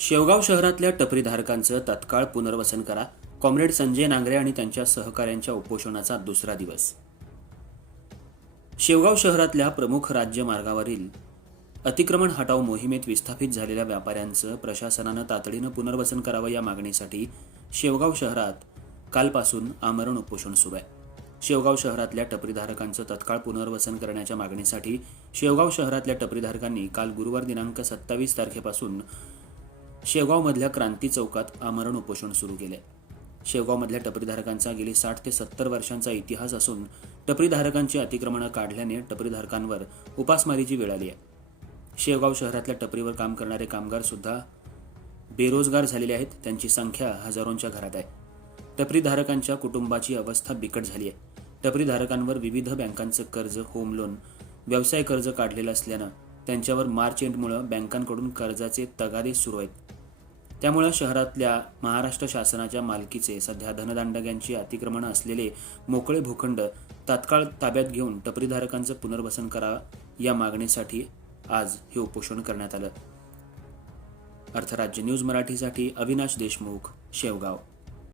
शेवगाव शहरातल्या टपरीधारकांचं तत्काळ पुनर्वसन करा. कॉम्रेड संजय नांगरे आणि त्यांच्या सहकाऱ्यांच्या उपोषणाचा दुसरा दिवस. शेवगाव शहरातल्या प्रमुख राज्य मार्गावरील अतिक्रमण हटाव मोहिमेत विस्थापित झालेल्या व्यापाऱ्यांचं प्रशासनानं तातडीनं पुनर्वसन करावं या मागणीसाठी शेवगाव शहरात कालपासून आमरण उपोषण सुरू आहे. शेवगाव शहरातल्या टपरीधारकांचं तत्काळ पुनर्वसन करण्याच्या मागणीसाठी शेवगाव शहरातल्या टपरीधारकांनी काल गुरुवार दिनांक सत्तावीस तारखेपासून शेगावमधल्या क्रांती चौकात आमरण उपोषण सुरू केले. शेगावमधल्या टपरीधारकांचा गेली साठ ते सत्तर वर्षांचा इतिहास असून टपरीधारकांची अतिक्रमणं काढल्याने टपरीधारकांवर उपासमारीची वेळ आली आहे. शेगाव शहरातल्या टपरीवर काम करणारे कामगार सुद्धा बेरोजगार झालेले आहेत. त्यांची संख्या हजारोंच्या घरात आहे. टपरीधारकांच्या कुटुंबाची अवस्था बिकट झाली आहे. टपरीधारकांवर विविध बँकांचं कर्ज होम लोन व्यवसाय कर्ज काढलेलं असल्यानं त्यांच्यावर मार्च एंडमुळं बँकांकडून कर्जाचे तगादे सुरू आहेत. त्यामुळं शहरातल्या महाराष्ट्र शासनाच्या मालकीचे सध्या धनदांडग्यांची अतिक्रमण असलेले मोकळे भूखंड तात्काळ ताब्यात घेऊन टपरीधारकांचं पुनर्वसन करा या मागणीसाठी आज हे उपोषण करण्यात आलं. अर्थराज्य न्यूज मराठीसाठी अविनाश देशमुख शेवगाव.